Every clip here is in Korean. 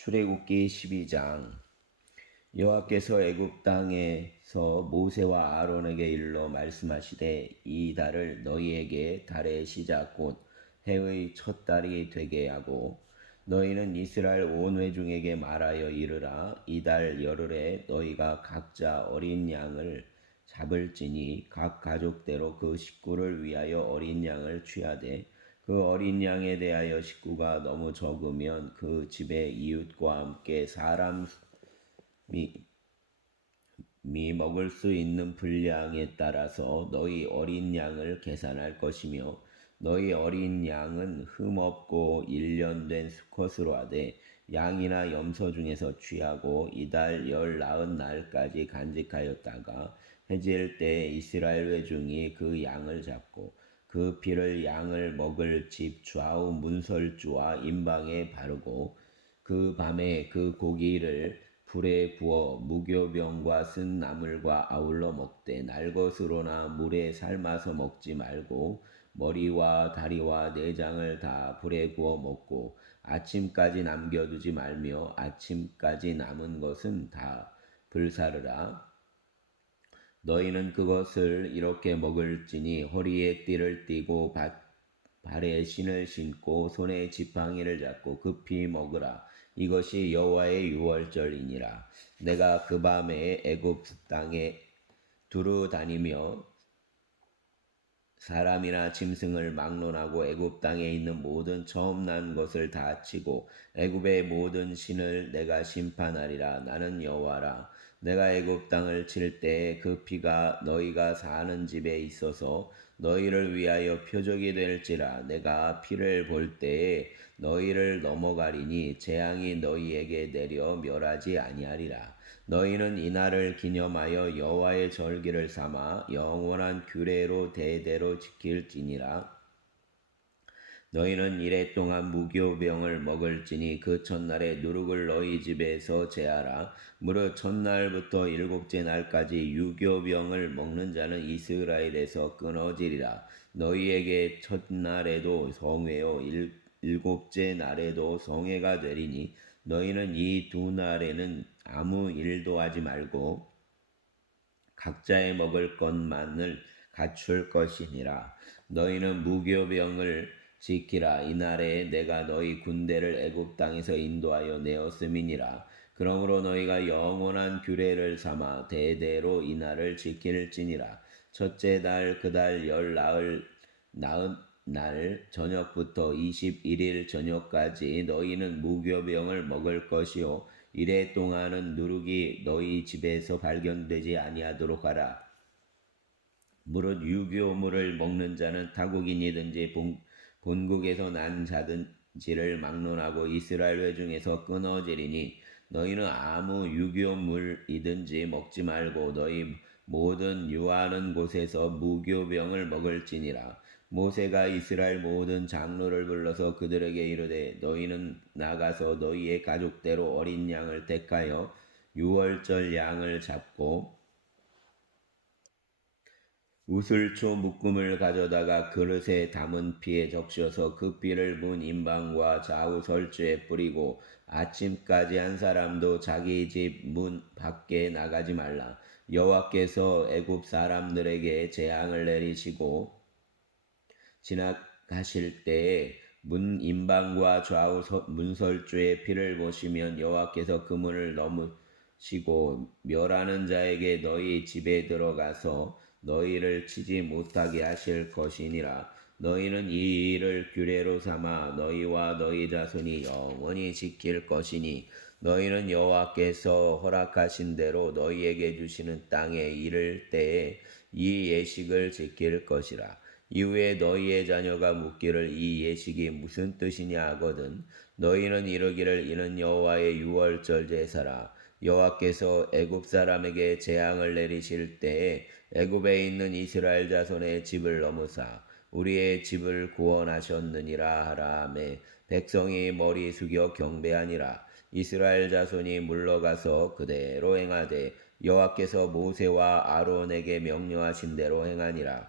출애굽기 12장. 여호와께서 애굽 땅에서 모세와 아론에게 일러 말씀하시되 이 달을 너희에게 달의 시작 곧 해의 첫 달이 되게 하고 너희는 이스라엘 온 회중에게 말하여 이르라. 이 달 열흘에 너희가 각자 어린 양을 잡을지니 각 가족대로 그 식구를 위하여 어린 양을 취하되 그 어린 양에 대하여 식구가 너무 적으면 그 집의 이웃과 함께 사람이 먹을 수 있는 분량에 따라서 너희 어린 양을 계산할 것이며 너희 어린 양은 흠없고 1년 된 수컷으로 하되 양이나 염소 중에서 취하고 이달 19날까지 간직하였다가 해질 때 이스라엘 회중이 그 양을 잡고 그 피를 양을 먹을 집 좌우 문설주와 임방에 바르고 그 밤에 그 고기를 불에 구워 무교병과 쓴 나물과 아울러 먹되 날것으로나 물에 삶아서 먹지 말고 머리와 다리와 내장을 다 불에 구워 먹고 아침까지 남겨두지 말며 아침까지 남은 것은 다 불사르라. 너희는 그것을 이렇게 먹을지니 허리에 띠를 띠고 발에 신을 신고 손에 지팡이를 잡고 급히 먹으라. 이것이 여호와의 유월절이니라. 내가 그 밤에 애굽 땅에 두루 다니며 사람이나 짐승을 막론하고 애굽 땅에 있는 모든 처음 난 것을 다 치고 애굽의 모든 신을 내가 심판하리라. 나는 여호와라. 내가 애굽 땅을 칠 때에 그 피가 너희가 사는 집에 있어서 너희를 위하여 표적이 될지라. 내가 피를 볼 때에 너희를 넘어가리니 재앙이 너희에게 내려 멸하지 아니하리라. 너희는 이날을 기념하여 여호와의 절기를 삼아 영원한 규례로 대대로 지킬지니라. 너희는 이래 동안 무교병을 먹을지니 그 첫날에 누룩을 너희 집에서 제하라. 무릇 첫날부터 일곱째 날까지 유교병을 먹는 자는 이스라엘에서 끊어지리라. 너희에게 첫날에도 성회요 일곱째 날에도 성회가 되리니 너희는 이 두 날에는 아무 일도 하지 말고 각자의 먹을 것만을 갖출 것이니라. 너희는 무교병을 지키라. 이날에 내가 너희 군대를 애굽 땅에서 인도하여 내었음이니라. 그러므로 너희가 영원한 규례를 삼아 대대로 이날을 지킬지니라. 첫째 달 그 달 나흔 날 저녁부터 21일 저녁까지 너희는 무교병을 먹을 것이요 이래 동안은 누룩이 너희 집에서 발견되지 아니하도록 하라. 무릇 유교물을 먹는 자는 타국인이든지 본국에서 난 자든지를 막론하고 이스라엘 회중에서 끊어지리니 너희는 아무 유교물이든지 먹지 말고 너희 모든 유하는 곳에서 무교병을 먹을지니라. 모세가 이스라엘 모든 장로를 불러서 그들에게 이르되 너희는 나가서 너희의 가족대로 어린 양을 택하여 유월절 양을 잡고 우슬초 묶음을 가져다가 그릇에 담은 피에 적셔서 그 피를 문 임방과 좌우 설주에 뿌리고 아침까지 한 사람도 자기 집 문 밖에 나가지 말라. 여호와께서 애굽 사람들에게 재앙을 내리시고 지나가실 때에 문 임방과 좌우 문설주의 피를 보시면 여호와께서 그 문을 넘으시고 멸하는 자에게 너희 집에 들어가서 너희를 치지 못하게 하실 것이니라. 너희는 이 일을 규례로 삼아 너희와 너희 자손이 영원히 지킬 것이니 너희는 여호와께서 허락하신 대로 너희에게 주시는 땅에 이를 때에 이 예식을 지킬 것이라. 이후에 너희의 자녀가 묻기를 이 예식이 무슨 뜻이냐 하거든 너희는 이르기를 이는 여호와의 유월절 제사라. 여호와께서 애굽 사람에게 재앙을 내리실 때에 애굽에 있는 이스라엘 자손의 집을 넘으사 우리의 집을 구원하셨느니라 하라 하매 백성이 머리 숙여 경배하니라. 이스라엘 자손이 물러가서 그대로 행하되 여호와께서 모세와 아론에게 명령하신 대로 행하니라.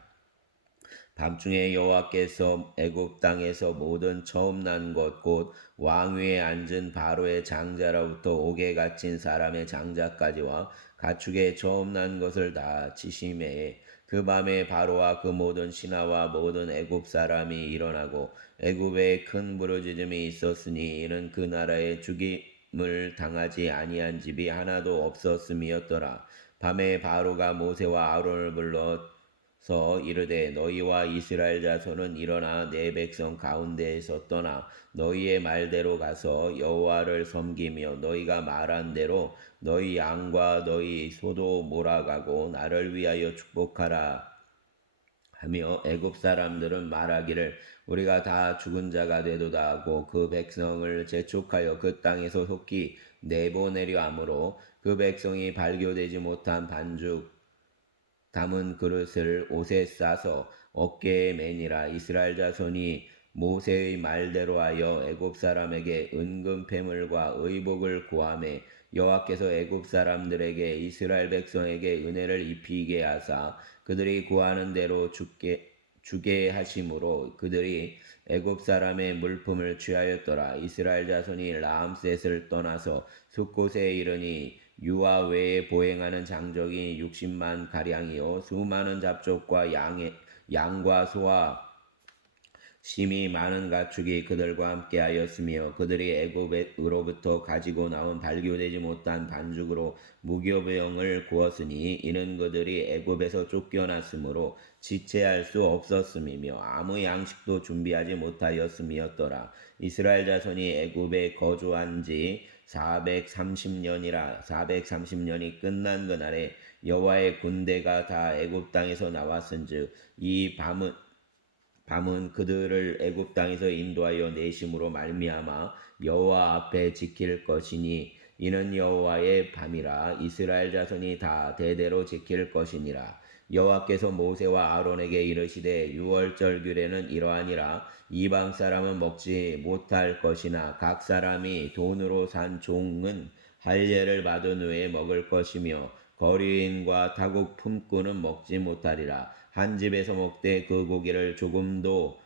밤중에 여호와께서 애굽 땅에서 모든 처음 난 것 곧 왕위에 앉은 바로의 장자로부터 옥에 갇힌 사람의 장자까지와 가축의 처음 난 것을 다 치심해 그 밤에 바로와 그 모든 신하와 모든 애굽 사람이 일어나고 애굽에 큰 부르짖음이 있었으니 이는 그 나라에 죽임을 당하지 아니한 집이 하나도 없었음이었더라. 밤에 바로가 모세와 아론을 불러서 이르되 너희와 이스라엘 자손은 일어나 내 백성 가운데에서 떠나 너희의 말대로 가서 여호와를 섬기며 너희가 말한 대로 너희 양과 너희 소도 몰아가고 나를 위하여 축복하라 하며 애굽 사람들은 말하기를 우리가 다 죽은 자가 되도다 하고 그 백성을 재촉하여 그 땅에서 속히 내보내려 하므로 그 백성이 발교되지 못한 반죽 담은 그릇을 옷에 싸서 어깨에 매니라. 이스라엘 자손이 모세의 말대로 하여 애굽 사람에게 은금 패물과 의복을 구하매 여호와께서 애굽 사람들에게 이스라엘 백성에게 은혜를 입히게 하사 그들이 구하는 대로 주게 하심으로 그들이 애굽 사람의 물품을 취하였더라. 이스라엘 자손이 라암셋을 떠나서 숫곳에 이르니 유아 외에 보행하는 장적이 60만 가량이요 수많은 잡족과 양과 소와 심이 많은 가축이 그들과 함께하였으며 그들이 애굽으로부터 가지고 나온 발교되지 못한 반죽으로 무교병을 구웠으니 이는 그들이 애굽에서 쫓겨났으므로 지체할 수 없었음이며 아무 양식도 준비하지 못하였음이었더라. 이스라엘 자손이 애굽에 거주한 지 430년이라 430년이 끝난 그날에 여호와의 군대가 다 애굽 땅에서 나왔은즉 이 밤은 그들을 애굽 땅에서 인도하여 내심으로 말미암아 여호와 앞에 지킬 것이니 이는 여호와의 밤이라 이스라엘 자손이 다 대대로 지킬 것이니라. 여호와께서 모세와 아론에게 이르시되 유월절 규례는 이러하니라. 이방 사람은 먹지 못할 것이나 각 사람이 돈으로 산 종은 할례를 받은 후에 먹을 것이며 거류인과 타국 품꾼은 먹지 못하리라. 한 집에서 먹되 그 고기를 조금도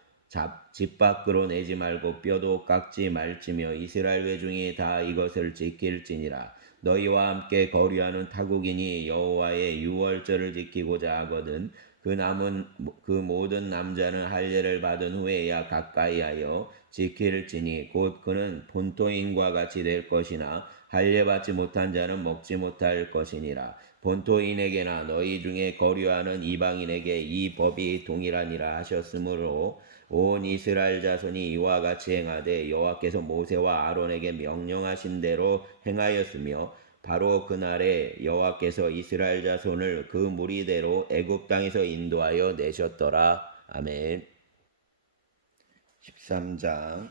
집 밖으로 내지 말고 뼈도 깎지 말지며 이스라엘 회중이 다 이것을 지킬지니라. 너희와 함께 거류하는 타국인이 여호와의 유월절을 지키고자 하거든 그 모든 남자는 할례를 받은 후에야 가까이하여 지킬지니 곧 그는 본토인과 같이 될 것이나 할례 받지 못한 자는 먹지 못할 것이니라. 본토인에게나 너희 중에 거류하는 이방인에게 이 법이 동일하니라 하셨으므로 온 이스라엘 자손이 이와 같이 행하되 여호와께서 모세와 아론에게 명령하신 대로 행하였으며 바로 그날에 여호와께서 이스라엘 자손을 그 무리대로 애굽 땅에서 인도하여 내셨더라. 아멘. 13장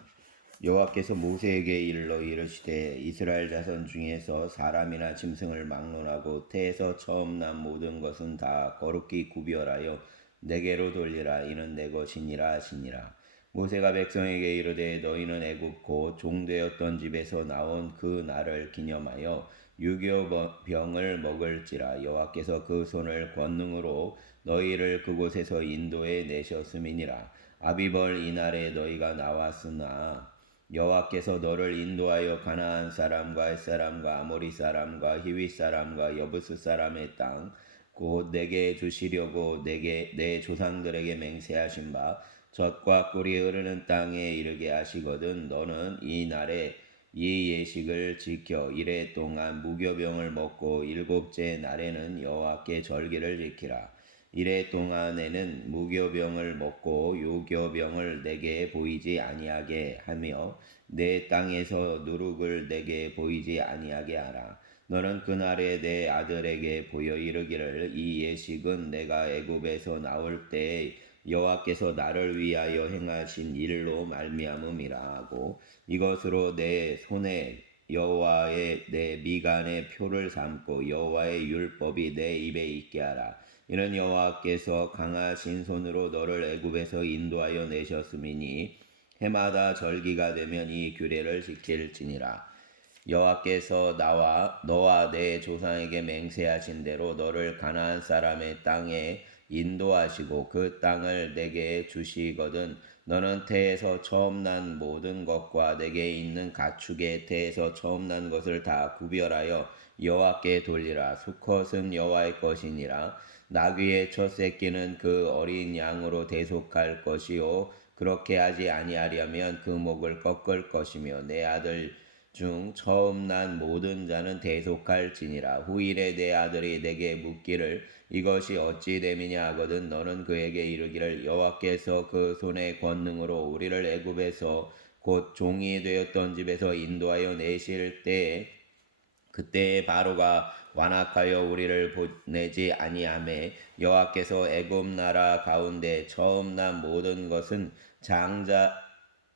여호와께서 모세에게 일러 이르시되 이스라엘 자손 중에서 사람이나 짐승을 막론하고 태에서 처음 난 모든 것은 다 거룩히 구별하여 내게로 돌리라. 이는 내 것이니라 하시니라. 모세가 백성에게 이르되 너희는 애굽 곧 종되었던 집에서 나온 그 날을 기념하여 유교병을 먹을지라. 여호와께서 그 손을 권능으로 너희를 그곳에서 인도해 내셨음이니라. 아비벌 이날에 너희가 나왔으나 여호와께서 너를 인도하여 가나안 사람과 헷 사람과 아모리 사람과 히윗 사람과 여부스 사람의 땅 곧 내게 주시려고 내 조상들에게 맹세하신 바 젖과 꿀이 흐르는 땅에 이르게 하시거든 너는 이 날에 이 예식을 지켜 이래 동안 무교병을 먹고 일곱째 날에는 여호와께 절기를 지키라. 이래 동안에는 무교병을 먹고 유교병을 내게 보이지 아니하게 하며 내 땅에서 누룩을 내게 보이지 아니하게 하라. 너는 그날에 내 아들에게 보여 이르기를 이 예식은 내가 애굽에서 나올 때에 여호와께서 나를 위하여 행하신 일로 말미암음이라 하고 이것으로 내 손에 여호와의 내 미간에 표를 삼고 여호와의 율법이 내 입에 있게 하라. 이는 여호와께서 강하신 손으로 너를 애굽에서 인도하여 내셨음이니 해마다 절기가 되면 이 규례를 지킬지니라. 여호와께서 너와 내 조상에게 맹세하신 대로 너를 가나안 사람의 땅에 인도하시고 그 땅을 내게 주시거든 너는 태에서 처음 난 모든 것과 내게 있는 가축의 태에서 처음 난 것을 다 구별하여 여호와께 돌리라. 수컷은 여호와의 것이니라. 나귀의 첫 새끼는 그 어린 양으로 대속할 것이요 그렇게 하지 아니하려면 그 목을 꺾을 것이며 내 아들 중 처음 난 모든 자는 대속할지니라. 후일에 내 아들이 내게 묻기를 이것이 어찌 됨이냐 하거든 너는 그에게 이르기를 여호와께서 그 손의 권능으로 우리를 애굽에서 곧 종이 되었던 집에서 인도하여 내실 때에 그때에 바로가 완악하여 우리를 보내지 아니하매 여호와께서 애굽 나라 가운데 처음 난 모든 것은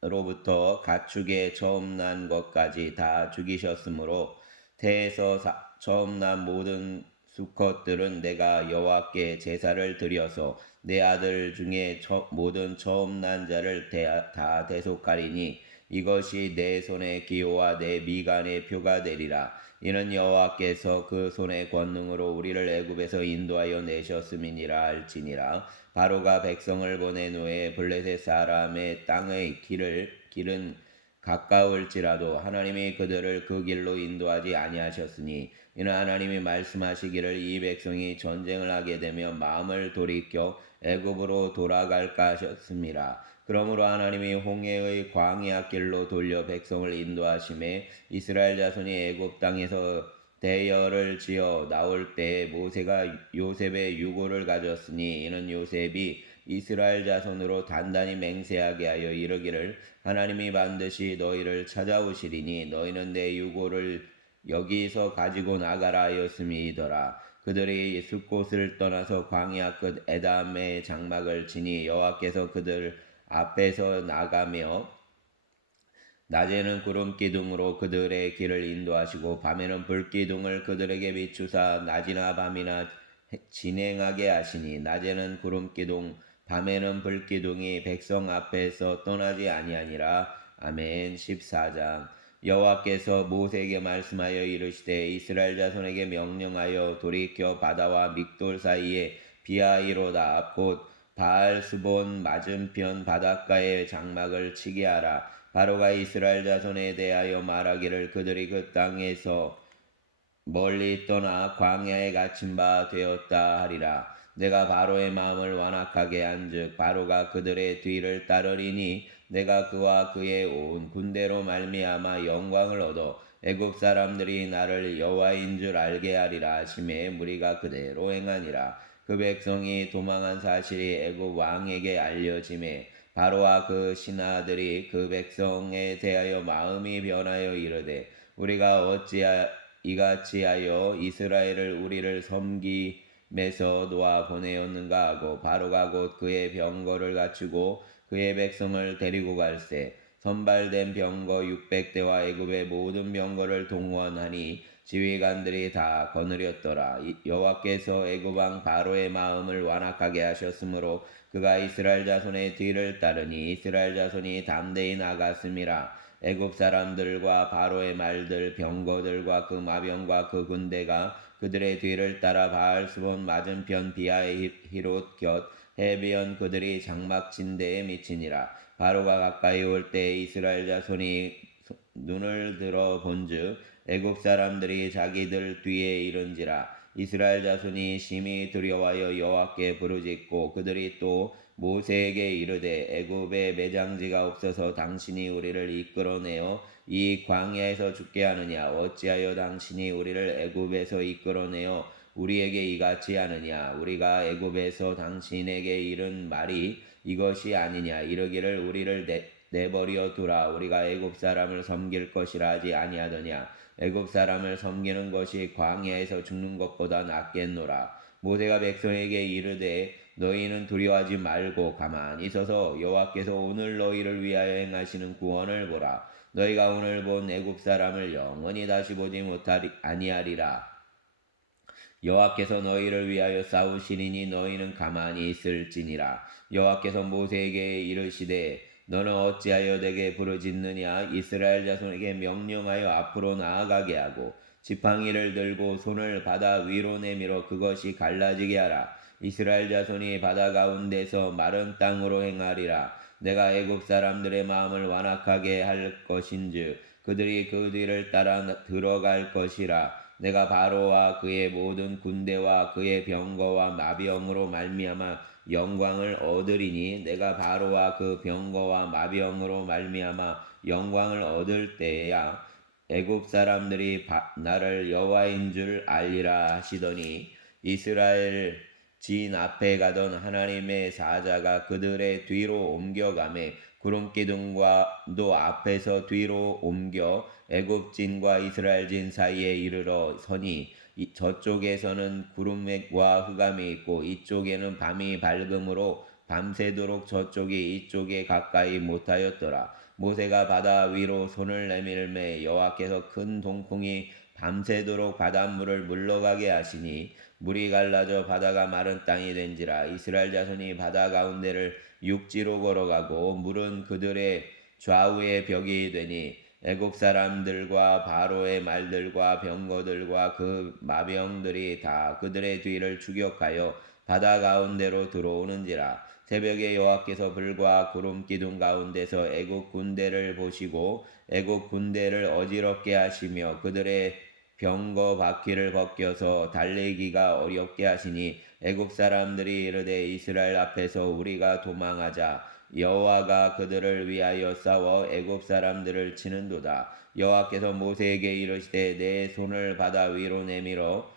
장자로부터 가축의 처음 난 것까지 다 죽이셨으므로 태에서 처음 난 모든 수컷들은 내가 여호와께 제사를 드려서 내 아들 중에 모든 처음 난 자를 다 대속하리니 이것이 내 손의 기호와 내 미간의 표가 되리라. 이는 여호와께서 그 손의 권능으로 우리를 애굽에서 인도하여 내셨음이니라 할지니라. 바로가 백성을 보낸 후에 블레셋 사람의 땅의 길은 가까울지라도 하나님이 그들을 그 길로 인도하지 아니하셨으니 이는 하나님이 말씀하시기를 이 백성이 전쟁을 하게 되면 마음을 돌이켜 애굽으로 돌아갈까 하셨습니다. 그러므로 하나님이 홍해의 광야 길로 돌려 백성을 인도하심에 이스라엘 자손이 애굽 땅에서 대열을 지어 나올 때 모세가 요셉의 유고를 가졌으니 이는 요셉이 이스라엘 자손으로 단단히 맹세하게 하여 이르기를 하나님이 반드시 너희를 찾아오시리니 너희는 내 유고를 여기서 가지고 나가라 하였음이더라. 그들이 숲곳을 떠나서 광야 끝 에담의 장막을 치니 여호와께서 그들 앞에서 나가며 낮에는 구름 기둥으로 그들의 길을 인도하시고 밤에는 불 기둥을 그들에게 비추사 낮이나 밤이나 진행하게 하시니 낮에는 구름 기둥 밤에는 불 기둥이 백성 앞에서 떠나지 아니하니라. 아멘. 14장. 여호와께서 모세에게 말씀하여 이르시되 이스라엘 자손에게 명령하여 돌이켜 바다와 믹돌 사이에 비하이로다 곧 바알스본 맞은편 바닷가에 장막을 치게 하라. 바로가 이스라엘 자손에 대하여 말하기를 그들이 그 땅에서 멀리 떠나 광야에 갇힌 바 되었다 하리라. 내가 바로의 마음을 완악하게 한즉 바로가 그들의 뒤를 따르리니 내가 그와 그의 온 군대로 말미암아 영광을 얻어 애굽 사람들이 나를 여호와인 줄 알게 하리라 하심에 무리가 그대로 행하니라. 그 백성이 도망한 사실이 애굽 왕에게 알려짐에 바로와 그 신하들이 그 백성에 대하여 마음이 변하여 이르되 우리가 어찌하여 이같이 하여 이스라엘을 우리를 섬김에서 놓아 보내었는가 하고 바로가 곧 그의 병거를 갖추고 그의 백성을 데리고 갈새 선발된 병거 600대와 애굽의 모든 병거를 동원하니 지휘관들이 다 거느렸더라. 여호와께서 애굽 왕 바로의 마음을 완악하게 하셨으므로 그가 이스라엘 자손의 뒤를 따르니 이스라엘 자손이 담대히 나갔음이라. 애굽 사람들과 바로의 말들 병거들과 그 마병과 그 군대가 그들의 뒤를 따라 바알스본 맞은편 비하의 히롯 곁 해변 그들이 장막 친 데에 미치니라. 바로가 가까이 올 때 이스라엘 자손이 눈을 들어 본즉 애굽 사람들이 자기들 뒤에 이른지라. 이스라엘 자손이 심히 두려워하여 여호와께 부르짖고 그들이 또 모세에게 이르되 애굽에 매장지가 없어서 당신이 우리를 이끌어내어 이 광야에서 죽게 하느냐 어찌하여 당신이 우리를 애굽에서 이끌어내어 우리에게 이같이 하느냐 우리가 애굽에서 당신에게 이른 말이 이것이 아니냐 이르기를 우리를 내버려 두라 우리가 애굽 사람을 섬길 것이라 하지 아니하더냐 애굽 사람을 섬기는 것이 광야에서 죽는 것보다 낫겠노라. 모세가 백성에게 이르되 너희는 두려워하지 말고 가만히 서서 여호와께서 오늘 너희를 위하여 행하시는 구원을 보라. 너희가 오늘 본 애굽 사람을 영원히 다시 보지 아니하리라. 여호와께서 너희를 위하여 싸우시리니 너희는 가만히 있을지니라. 여호와께서 모세에게 이르시되 너는 어찌하여 내게 부르짖느냐 이스라엘 자손에게 명령하여 앞으로 나아가게 하고 지팡이를 들고 손을 바다 위로 내밀어 그것이 갈라지게 하라. 이스라엘 자손이 바다 가운데서 마른 땅으로 행하리라. 내가 애굽 사람들의 마음을 완악하게 할 것인즉 그들이 그 뒤를 따라 들어갈 것이라. 내가 바로와 그의 모든 군대와 그의 병거와 마병으로 말미암아 영광을 얻으리니 내가 바로와 그 병거와 마병으로 말미암아 영광을 얻을 때야 애굽 사람들이 나를 여호와인 줄 알리라 하시더니 이스라엘 진 앞에 가던 하나님의 사자가 그들의 뒤로 옮겨가매 구름 기둥과도 앞에서 뒤로 옮겨 애굽 진과 이스라엘 진 사이에 이르러 서니 저쪽에서는 구름과 흑암이 있고 이쪽에는 밤이 밝음으로 밤새도록 저쪽이 이쪽에 가까이 못하였더라. 모세가 바다 위로 손을 내밀매 여호와께서 큰 동풍이 밤새도록 바닷물을 물러가게 하시니 물이 갈라져 바다가 마른 땅이 된지라. 이스라엘 자손이 바다 가운데를 육지로 걸어가고 물은 그들의 좌우에 벽이 되니 애굽 사람들과 바로의 말들과 병거들과 그 마병들이 다 그들의 뒤를 추격하여 바다 가운데로 들어오는지라. 새벽에 여호와께서 불과 구름 기둥 가운데서 애굽 군대를 보시고 애굽 군대를 어지럽게 하시며 그들의 병거 바퀴를 벗겨서 달리기가 어렵게 하시니 애굽 사람들이 이르되 이스라엘 앞에서 우리가 도망하자. 여호와가 그들을 위하여 싸워 애굽 사람들을 치는도다. 여호와께서 모세에게 이르시되 내 손을 바다 위로 내밀어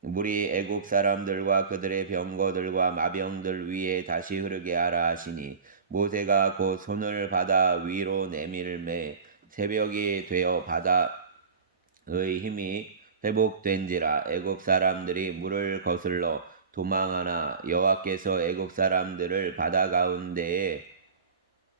물이 애굽 사람들과 그들의 병거들과 마병들 위에 다시 흐르게 하라 하시니 모세가 곧 손을 바다 위로 내밀매 새벽이 되어 바다의 힘이 회복된지라. 애굽 사람들이 물을 거슬러 도망하나 여호와께서 애굽 사람들을 바다 가운데에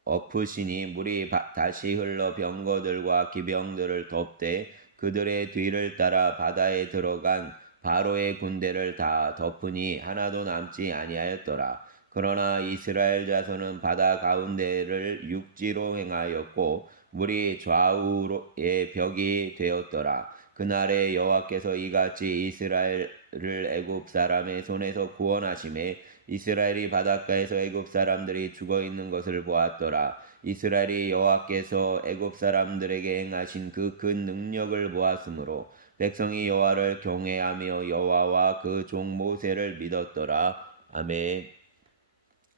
엎으시니 물이 다시 흘러 병거들과 기병들을 덮되 그들의 뒤를 따라 바다에 들어간 바로의 군대를 다 덮으니 하나도 남지 아니하였더라. 그러나 이스라엘 자손은 바다 가운데를 육지로 행하였고 물이 좌우의 벽이 되었더라. 그날에 여호와께서 이같이 이스라엘을 애굽 사람의 손에서 구원하심에 이스라엘이 바닷가에서 애굽 사람들이 죽어 있는 것을 보았더라. 이스라엘이 여호와께서 애굽 사람들에게 행하신 그 큰 능력을 보았으므로 백성이 여호와를 경외하며 여호와와 그 종 모세를 믿었더라. 아멘.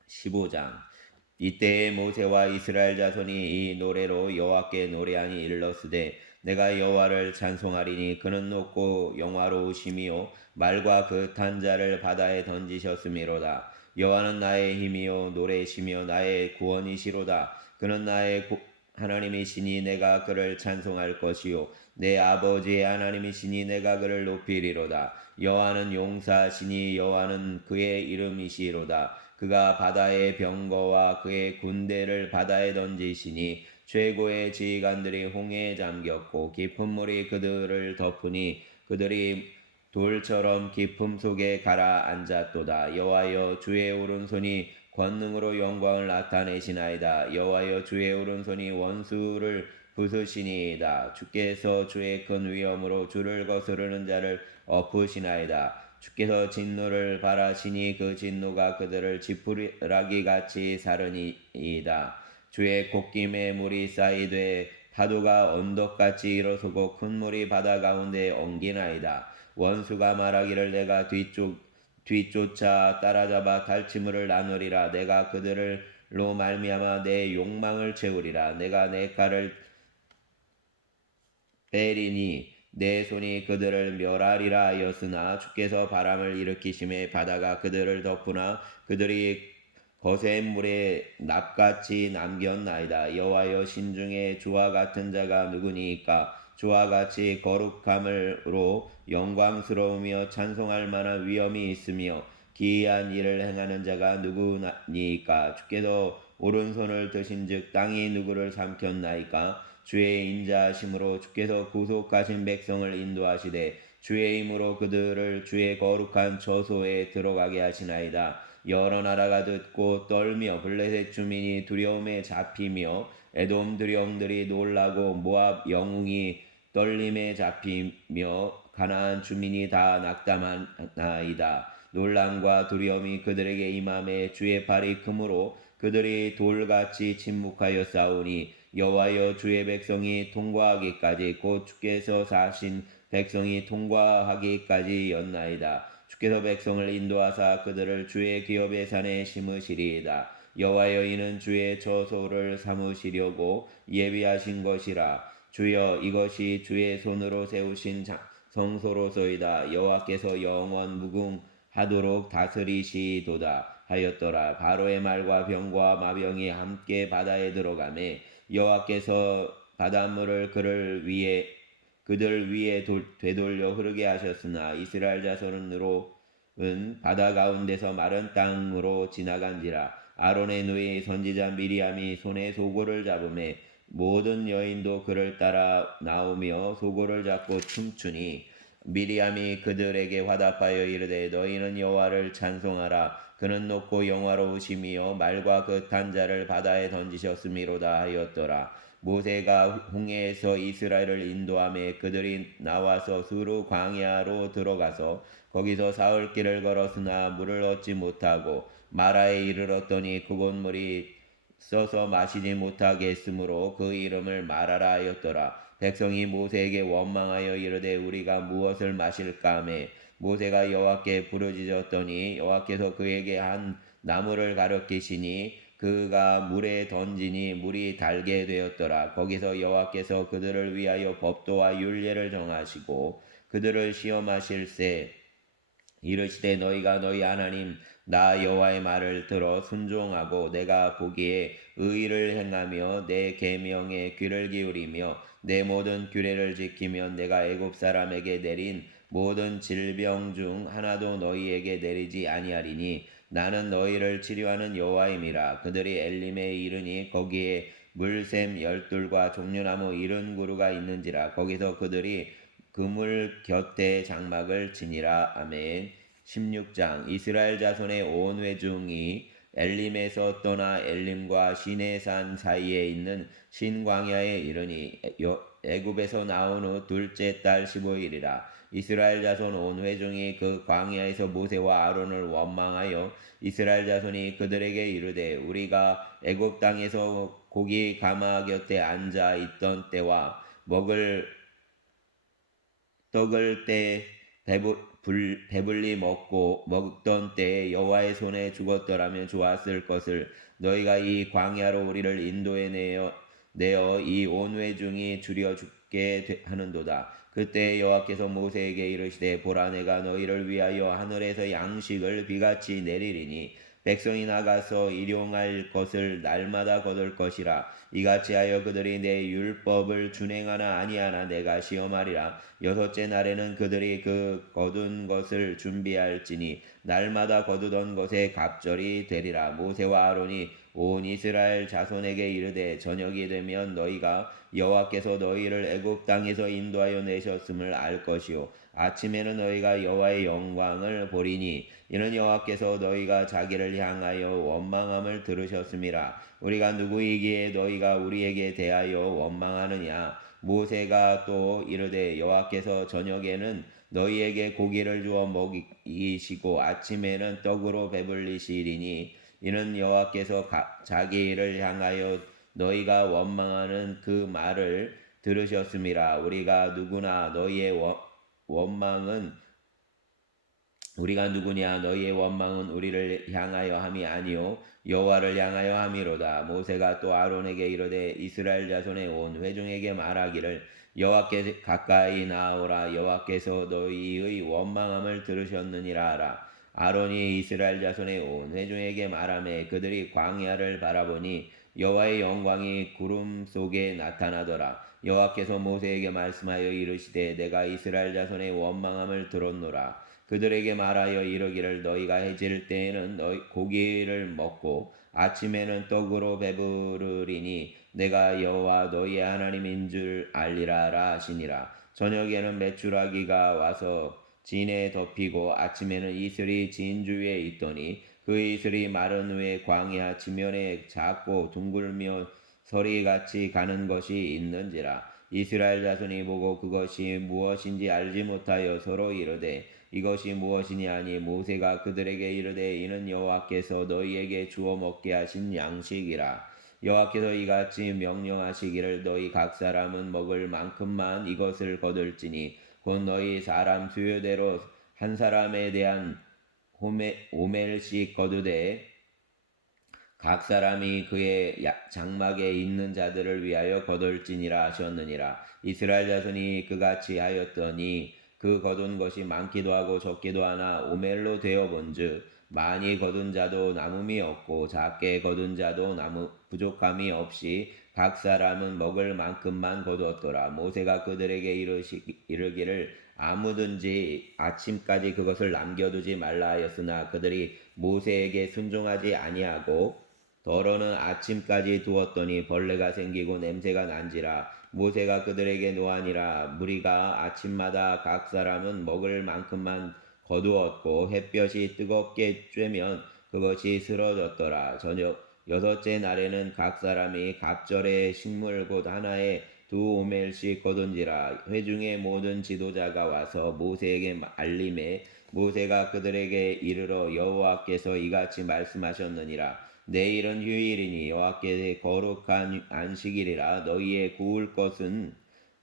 15장. 이때에 모세와 이스라엘 자손이 이 노래로 여호와께 노래하니 일렀으되 내가 여호와를 찬송하리니 그는 높고 영화로우심이요 말과 그 탄 자를 바다에 던지셨음이로다. 여호와는 나의 힘이요 노래시며 나의 구원이시로다. 그는 나의 하나님이시니 내가 그를 찬송할 것이요 내 아버지의 하나님이시니 내가 그를 높이리로다. 여호와는 용사시니 여호와는 그의 이름이시로다. 그가 바다의 병거와 그의 군대를 바다에 던지시니 최고의 지휘관들이 홍해에 잠겼고 깊은 물이 그들을 덮으니 그들이 돌처럼 깊음 속에 가라앉았도다. 여호와여 주의 오른손이 권능으로 영광을 나타내시나이다. 여호와여 주의 오른손이 원수를 부수시니이다. 주께서 주의 큰 위엄으로 주를 거스르는 자를 엎으시나이다. 주께서 진노를 바라시니 그 진노가 그들을 지푸라기같이 사르니이다. 주의 콧김에 물이 쌓이되 파도가 언덕같이 일어서고 큰 물이 바다 가운데 엉기나이다. 원수가 말하기를 내가 뒤쫓아 따라잡아 탈취물을 나누리라. 내가 그들로 말미암아 내 욕망을 채우리라. 내가 내 칼을 베리니 내 손이 그들을 멸하리라 하였으나 주께서 바람을 일으키심에 바다가 그들을 덮으나 그들이 거센 물에 납같이 남겼나이다. 여호와여 신중에 주와 같은 자가 누구니이까? 주와 같이 거룩함으로 영광스러우며 찬송할 만한 위엄이 있으며 기이한 일을 행하는 자가 누구니이까? 주께서 오른손을 드신즉 땅이 누구를 삼켰나이까? 주의 인자하심으로 주께서 구속하신 백성을 인도하시되 주의 힘으로 그들을 주의 거룩한 처소에 들어가게 하시나이다. 여러 나라가 듣고 떨며 블레셋 주민이 두려움에 잡히며 에돔 두령들이 놀라고 모압 영웅이 떨림에 잡히며 가나안 주민이 다 낙담하나이다. 놀람과 두려움이 그들에게 임함에 주의 팔이 크므로 그들이 돌같이 침묵하여 싸우니 여호와여 주의 백성이 통과하기까지 곧 주께서 사신 백성이 통과하기까지였나이다. 주께서 백성을 인도하사 그들을 주의 기업의 산에 심으시리이다. 여호와여 이는 주의 처소를 삼으시려고 예비하신 것이라. 주여 이것이 주의 손으로 세우신 성소로소이다. 여호와께서 영원 무궁하도록 다스리시도다 하였더라. 바로의 말과 병과 마병이 함께 바다에 들어가매 여호와께서 바닷물을 그들 위에 되돌려 흐르게 하셨으나 이스라엘 자손으로는 바다 가운데서 마른 땅으로 지나간지라. 아론의 누이 선지자 미리암이 손에 소고를 잡음에 모든 여인도 그를 따라 나오며 소고를 잡고 춤추니 미리암이 그들에게 화답하여 이르되 너희는 여호와를 찬송하라. 그는 높고 영화로우시며 말과 그 탄 자를 바다에 던지셨음이로다 하였더라. 모세가 홍해에서 이스라엘을 인도하며 그들이 나와서 수르 광야로 들어가서 거기서 사흘 길을 걸었으나 물을 얻지 못하고 마라에 이르렀더니 그곳 물이 써서 마시지 못하게 했으므로 그 이름을 마라라 하였더라. 백성이 모세에게 원망하여 이르되 우리가 무엇을 마실까 하매 모세가 여호와께 부르짖었더니 여호와께서 그에게 한 나무를 가르치시니 그가 물에 던지니 물이 달게 되었더라. 거기서 여호와께서 그들을 위하여 법도와 율례를 정하시고 그들을 시험하실세 이르시되 너희가 너희 하나님 나 여호와의 말을 들어 순종하고 내가 보기에 의를 행하며 내 계명에 귀를 기울이며 내 모든 규례를 지키면 내가 애굽 사람에게 내린 모든 질병 중 하나도 너희에게 내리지 아니하리니 나는 너희를 치료하는 여호와임이라. 그들이 엘림에 이르니 거기에 물샘 열둘과 종려나무 70그루가 있는지라. 거기서 그들이 그물 곁에 장막을 치니라. 아멘. 16장 이스라엘 자손의 온 회중이 엘림에서 떠나 엘림과 시내산 사이에 있는 신광야에 이르니 애굽에서 나온 후 둘째 달 15일이라. 이스라엘 자손 온 회중이 그 광야에서 모세와 아론을 원망하여 이스라엘 자손이 그들에게 이르되 우리가 애굽 땅에서 고기 가마 곁에 앉아 있던 때와 떡을 때 배불리 먹던 때에 여호와의 손에 죽었더라면 좋았을 것을 너희가 이 광야로 우리를 인도해 내어 이 온 회중이 줄여 죽게 하는도다. 그때 여호와께서 모세에게 이르시되 보라 내가 너희를 위하여 하늘에서 양식을 비같이 내리리니 백성이 나가서 일용할 것을 날마다 거둘 것이라. 이같이 하여 그들이 내 율법을 준행하나 아니하나 내가 시험하리라. 여섯째 날에는 그들이 그 거둔 것을 준비할지니 날마다 거두던 것에 갑절이 되리라. 모세와 아론이 온 이스라엘 자손에게 이르되 저녁이 되면 너희가 여호와께서 너희를 애굽 땅에서 인도하여 내셨음을 알 것이요 아침에는 너희가 여호와의 영광을 보리니 이는 여호와께서 너희가 자기를 향하여 원망함을 들으셨음이라. 우리가 누구이기에 너희가 우리에게 대하여 원망하느냐. 모세가 또 이르되 여호와께서 저녁에는 너희에게 고기를 주어 먹이시고 아침에는 떡으로 배불리시리니 이는 여호와께서 자기 일을 향하여 너희가 원망하는 그 말을 들으셨음이라. 우리가 누구냐 너희의 원망은 우리를 향하여 함이 아니요 여호와를 향하여 함이로다. 모세가 또 아론에게 이르되 이스라엘 자손의 온 회중에게 말하기를 여호와께 가까이 나아오라. 여호와께서 너희의 원망함을 들으셨느니라 하라. 아론이 이스라엘 자손의 온 회중에게 말하매 그들이 광야를 바라보니 여호와의 영광이 구름 속에 나타나더라. 여호와께서 모세에게 말씀하여 이르시되 내가 이스라엘 자손의 원망함을 들었노라. 그들에게 말하여 이르기를 너희가 해질 때에는 고기를 먹고 아침에는 떡으로 배부르리니 내가 여호와 너희의 하나님인 줄 알리라 하시니라. 저녁에는 메추라기가 와서 진에 덮이고 아침에는 이슬이 진 주위에 있더니 그 이슬이 마른 후에 광야 지면에 작고 둥글며 서리같이 가는 것이 있는지라. 이스라엘 자손이 보고 그것이 무엇인지 알지 못하여 서로 이르되 이것이 무엇이냐 하니 모세가 그들에게 이르되 이는 여호와께서 너희에게 주어 먹게 하신 양식이라. 여호와께서 이같이 명령하시기를 너희 각 사람은 먹을 만큼만 이것을 거둘지니 곧 너희 사람 수요대로 한 사람에 대한 오멜씩 거두되 각 사람이 그의 장막에 있는 자들을 위하여 거둘지니라 하셨느니라. 이스라엘 자손이 그같이 하였더니 그 거둔 것이 많기도 하고 적기도 하나 오멜로 되어 본즉 많이 거둔 자도 남음이 없고 작게 거둔 자도 부족함이 없이 각 사람은 먹을 만큼만 거두었더라. 모세가 그들에게 이르기를 아무든지 아침까지 그것을 남겨두지 말라 하였으나 그들이 모세에게 순종하지 아니하고 더러는 아침까지 두었더니 벌레가 생기고 냄새가 난지라. 모세가 그들에게 노하니라. 무리가 아침마다 각 사람은 먹을 만큼만 거두었고 햇볕이 뜨겁게 쬐면 그것이 쓰러졌더라. 저녁 여섯째 날에는 각 사람이 갑절의 식물 곧 하나에 2오멜씩 거둔지라. 회중의 모든 지도자가 와서 모세에게 알림해 모세가 그들에게 이르러 여호와께서 이같이 말씀하셨느니라. 내일은 휴일이니 여호와께 거룩한 안식일이라. 너희의 구울 것은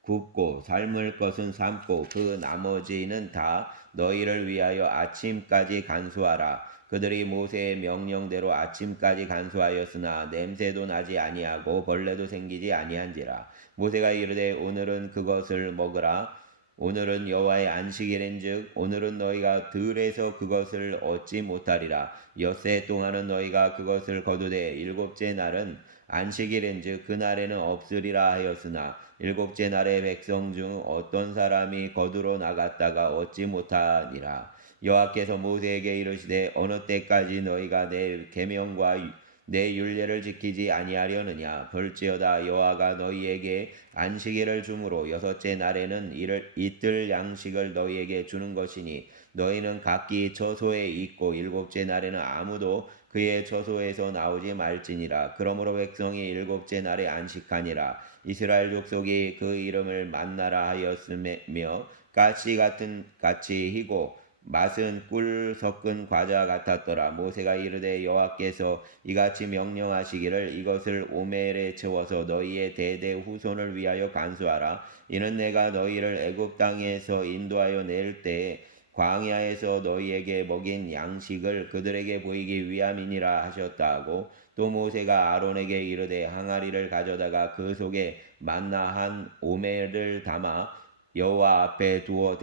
굽고 삶을 것은 삶고 그 나머지는 다 너희를 위하여 아침까지 간수하라. 그들이 모세의 명령대로 아침까지 간수하였으나 냄새도 나지 아니하고 벌레도 생기지 아니한지라. 모세가 이르되 오늘은 그것을 먹으라. 오늘은 여호와의 안식일인즉 오늘은 너희가 들에서 그것을 얻지 못하리라. 엿새 동안은 너희가 그것을 거두되 일곱째 날은 안식일인즉 그날에는 없으리라 하였으나 일곱째 날에 백성 중 어떤 사람이 거두러 나갔다가 얻지 못하니라. 여호와께서 모세에게 이르시되 어느 때까지 너희가 내 계명과 내 율례를 지키지 아니하려느냐. 볼지어다 여호와가 너희에게 안식일을 주므로 여섯째 날에는 이틀 양식을 너희에게 주는 것이니 너희는 각기 처소에 있고 일곱째 날에는 아무도 그의 처소에서 나오지 말지니라. 그러므로 백성이 일곱째 날에 안식하니라. 이스라엘 족속이 그 이름을 만나라 하였으며 같이 희고 맛은 꿀 섞은 과자 같았더라. 모세가 이르되 여호와께서 이같이 명령하시기를 이것을 오멜에 채워서 너희의 대대 후손을 위하여 간수하라. 이는 내가 너희를 애굽 땅에서 인도하여 낼 때에 광야에서 너희에게 먹인 양식을 그들에게 보이기 위함이니라 하셨다 하고 또 모세가 아론에게 이르되 항아리를 가져다가 그 속에 만나 한 오멜을 담아 여호와 앞에 두어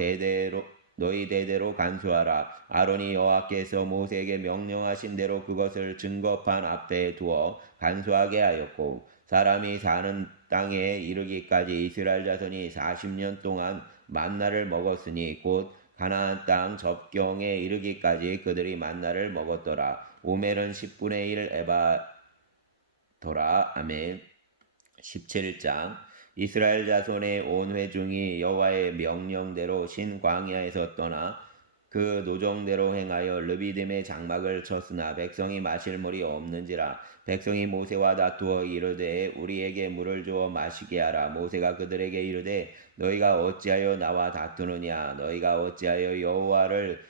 너희 대대로 간수하라. 아론이 여호와께서 모세에게 명령하신 대로 그것을 증거판 앞에 두어 간수하게 하였고 사람이 사는 땅에 이르기까지 이스라엘 자손이 40년 동안 만나를 먹었으니 곧 가나안 땅 접경에 이르기까지 그들이 만나를 먹었더라. 오멜은 10분의 1 에바더라. 아멘. 17장 이스라엘 자손의 온 회중이 여호와의 명령대로 신 광야에서 떠나 그 노정대로 행하여 르비딤의 장막을 쳤으나 백성이 마실 물이 없는지라. 백성이 모세와 다투어 이르되 우리에게 물을 주어 마시게 하라. 모세가 그들에게 이르되 너희가 어찌하여 나와 다투느냐. 너희가 어찌하여 여호와를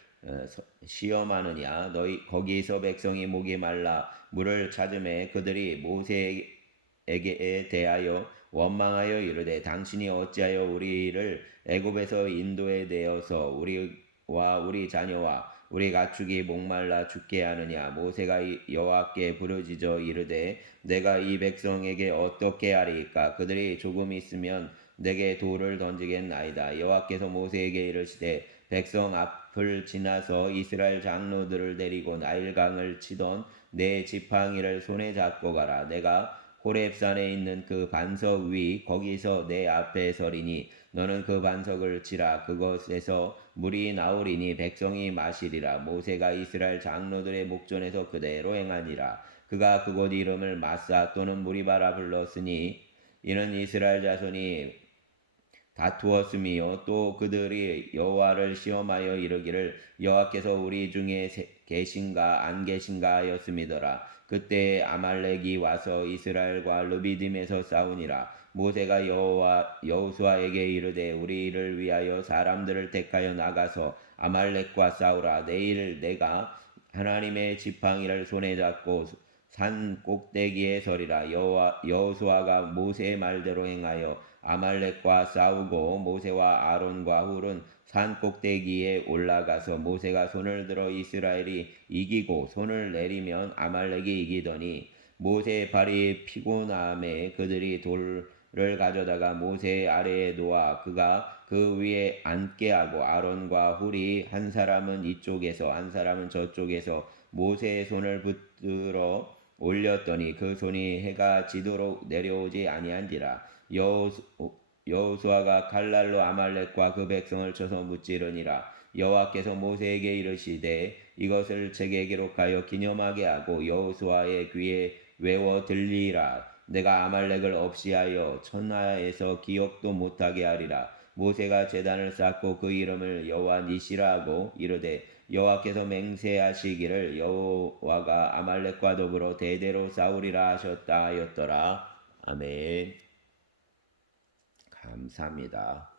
시험하느냐. 거기서 백성이 목이 말라 물을 찾음에 그들이 모세에게 대하여 원망하여 이르되 당신이 어찌하여 우리를 애굽에서 인도해 내어서 우리와 우리 자녀와 우리 가축이 목말라 죽게 하느냐. 모세가 여호와께 부르짖어 이르되 내가 이 백성에게 어떻게 하리이까. 그들이 조금 있으면 내게 돌을 던지겠나이다. 여호와께서 모세에게 이르시되 백성 앞을 지나서 이스라엘 장로들을 데리고 나일강을 치던 내 지팡이를 손에 잡고 가라. 내가 호렙산에 있는 그 반석 위 거기서 내 앞에 서리니 너는 그 반석을 치라. 그것에서 물이 나오리니 백성이 마시리라. 모세가 이스라엘 장로들의 목전에서 그대로 행하니라. 그가 그곳 이름을 마사 또는 무리바라 불렀으니 이는 이스라엘 자손이 다투었으며 또 그들이 여호와를 시험하여 이르기를 여호와께서 우리 중에 계신가 안 계신가 하였음이더라. 그때 아말렉이 와서 이스라엘과 르비딤에서 싸우니라. 모세가 여호수아에게 이르되 우리를 위하여 사람들을 택하여 나가서 아말렉과 싸우라. 내일 내가 하나님의 지팡이를 손에 잡고 산 꼭대기에 서리라. 여호수아가 모세의 말대로 행하여 아말렉과 싸우고 모세와 아론과 훌은 산 꼭대기에 올라가서 모세가 손을 들어 이스라엘이 이기고 손을 내리면 아말렉이 이기더니 모세의 발이 피곤함에 그들이 돌을 가져다가 모세 아래에 놓아 그가 그 위에 앉게 하고 아론과 훌이 한 사람은 이쪽에서 한 사람은 저쪽에서 모세의 손을 붙들어 올렸더니 그 손이 해가 지도록 내려오지 아니한지라. 여호수아가 칼날로 아말렉과 그 백성을 쳐서 무찌르니라. 여호와께서 모세에게 이르시되 이것을 책에 기록하여 기념하게 하고 여호수아의 귀에 외워 들리라. 내가 아말렉을 없이하여 천하에서 기억도 못하게 하리라. 모세가 제단을 쌓고 그 이름을 여호와 니시라 하고 이르되 여호와께서 맹세하시기를 여호와가 아말렉과 더불어 대대로 싸우리라 하셨다 하였더라. 아멘. 감사합니다.